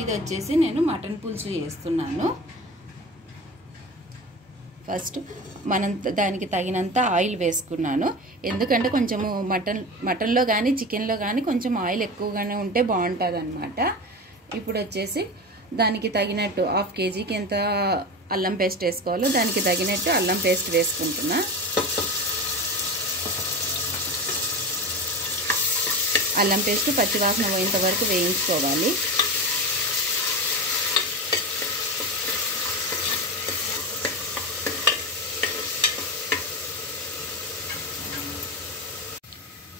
ఇది వచ్చేసి నేను మటన్ పులుసు చేస్తున్నాను. ఫస్ట్ మనం దానికి తగినంత ఆయిల్ వేసుకున్నాను. ఎందుకంటే కొంచెము మటన్లో కానీ చికెన్లో కానీ కొంచెం ఆయిల్ ఎక్కువగానే ఉంటే బాగుంటుంది అన్నమాట. ఇప్పుడు వచ్చేసి దానికి తగినట్టు 1/2 kgకి ఎంత అల్లం పేస్ట్ వేసుకోవాలో దానికి తగినట్టు అల్లం పేస్ట్ వేసుకుంటున్నా. అల్లం పేస్ట్ పచ్చివాసన పోయేంత వరకు వేయించుకోవాలి.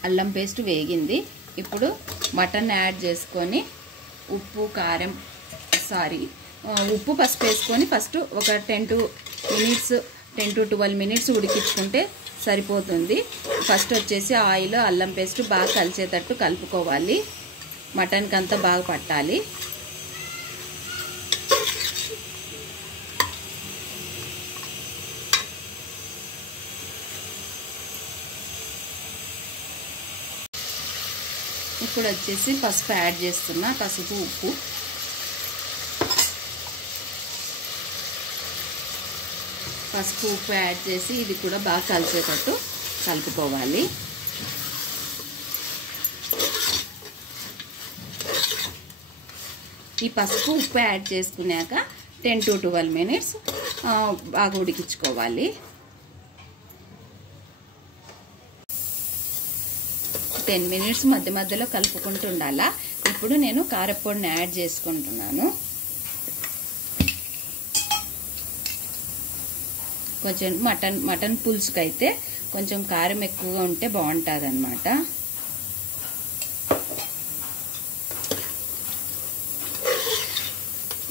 అల్లం పేస్ట్ వేగింది. ఇప్పుడు మటన్ యాడ్ చేసుకొని ఉప్పు పసుపు వేసుకొని ఫస్ట్ ఒక 10 to 12 minutes ఉడికించుకుంటే సరిపోతుంది. ఫస్ట్ వచ్చేసి ఆయిల్ అల్లం పేస్ట్ బాగా కలిసేటట్టు కలుపుకోవాలి. మటన్కి అంతా బాగా పట్టాలి. ఇప్పుడు వచ్చేసి పసుపు యాడ్ చేస్తున్నా. పసుపు ఉప్పు యాడ్ చేసి ఇది కూడా బాగా కలిసేటట్టు కలుపుకోవాలి. ఈ పసుపు ఉప్పు యాడ్ చేసుకున్నాక 10 to 12 minutes బాగా ఉడికించుకోవాలి. 10 minutes మధ్య మధ్యలో కలుపుకుంటూ ఉండాలా. ఇప్పుడు నేను కారపొడిని యాడ్ చేసుకుంటున్నాను. కొంచెం మటన్ పులుసుకి అయితే కొంచెం కారం ఎక్కువగా ఉంటే బాగుంటుంది అన్నమాట.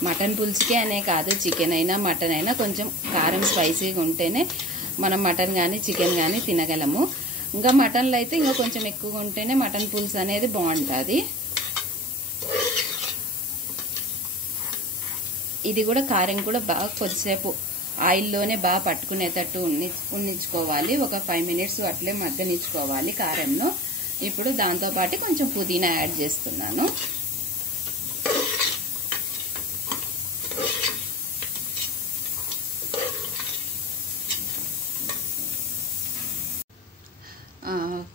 మటన్ పులుసుకే అనే కాదు, చికెన్ అయినా మటన్ అయినా కొంచెం కారం స్పైసీగా ఉంటేనే మనం మటన్ కానీ చికెన్ కానీ తినగలము. ఇంకా మటన్లో అయితే ఇంకా కొంచెం ఎక్కువగా ఉంటేనే మటన్ పులుసు అనేది బాగుంటుంది. ఇది కూడా కారం కూడా బాగా కొద్దిసేపు ఆయిల్లోనే బాగా పట్టుకునేటట్టు ఉన్నించుకోవాలి. ఒక 5 minutes అట్లే మగ్గనిచ్చుకోవాలి కారంలో. ఇప్పుడు దాంతోపాటు కొంచెం పుదీనా యాడ్ చేస్తున్నాను.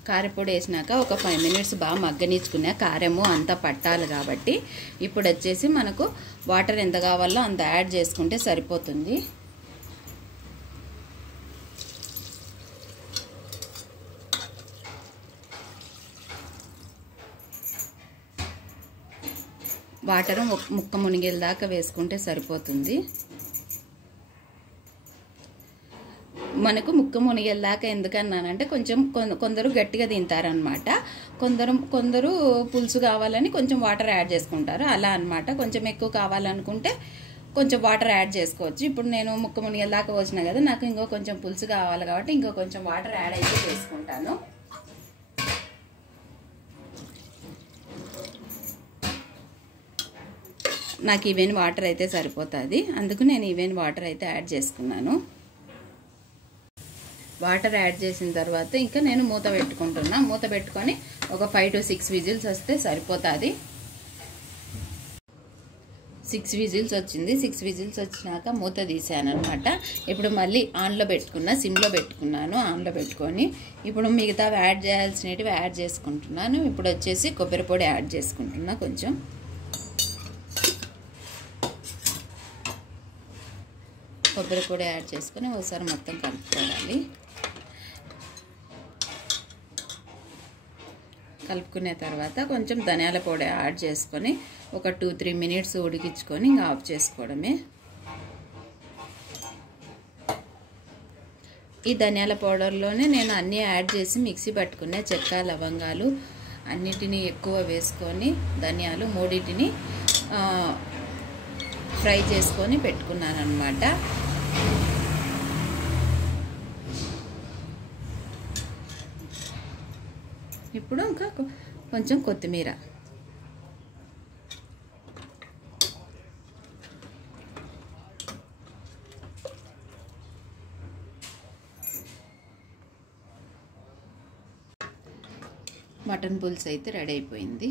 కారపొడి వేసినాక ఒక 5 minutes బాగా మగ్గనిచ్చుకున్నా. కారము అంతా పట్టాలి కాబట్టి ఇప్పుడు వచ్చేసి మనకు వాటర్ ఎంత కావాలో అంత యాడ్ చేసుకుంటే సరిపోతుంది. వాటర్ ముక్క మునిగేల దాకా వేసుకుంటే సరిపోతుంది. మనకు ముక్క మునిగేల దాకా ఎందుకన్నానంటే కొంచెం కొందరు గట్టిగా తింటారనమాట. కొందరు పులుసు కావాలని కొంచెం వాటర్ యాడ్ చేసుకుంటారు. అలా అనమాట. కొంచెం ఎక్కువ కావాలనుకుంటే కొంచెం వాటర్ యాడ్ చేసుకోవచ్చు. ఇప్పుడు నేను ముక్క మునిగేల దాకా వచ్చినా కదా, నాకు ఇంకో కొంచెం పులుసు కావాలి కాబట్టి ఇంకో కొంచెం వాటర్ యాడ్ అయితే చేసుకుంటాను. నాకు ఈవెన్ వాటర్ అయితే సరిపోతుంది. అందుకు నేను ఈవెన్ వాటర్ అయితే యాడ్ చేసుకున్నాను. వాటర్ యాడ్ చేసిన తర్వాత ఇంకా నేను మూత పెట్టుకుంటున్నా. మూత పెట్టుకొని ఒక 5 to 6 విజిల్స్ వస్తే సరిపోతుంది. 6 విజిల్స్ వచ్చింది. 6 విజిల్స్ వచ్చినాక మూత తీసాను అనమాట. ఇప్పుడు మళ్ళీ ఆన్లో పెట్టుకున్నా, సిమ్లో పెట్టుకున్నాను. ఆన్లో పెట్టుకొని ఇప్పుడు మిగతా యాడ్ చేయాల్సినవి యాడ్ చేసుకుంటున్నాను. ఇప్పుడు వచ్చేసి కొబ్బరి పొడి యాడ్ చేసుకుంటున్నా. కొంచెం కొబ్బరి పొడి యాడ్ చేసుకొని ఒకసారి మొత్తం కలుపుకోవాలి. కలుపుకునే తర్వాత కొంచెం ధనియాల పొడి యాడ్ చేసుకొని ఒక 2-3 minutes ఉడికించుకొని ఇంకా ఆఫ్ చేసుకోవడమే. ఈ ధనియాల పౌడర్లోనే నేను అన్నీ యాడ్ చేసి మిక్సీ పట్టుకునే చెక్క లవంగాలు అన్నిటినీ ఎక్కువ వేసుకొని ధనియాలు మూడింటిని ఫ్రై చేసుకొని పెట్టుకున్నాను అన్నమాట. ఇప్పుడు ఇంకా కొంచెం కొత్తిమీర, మటన్ పులుసు అయితే రెడీ అయిపోయింది.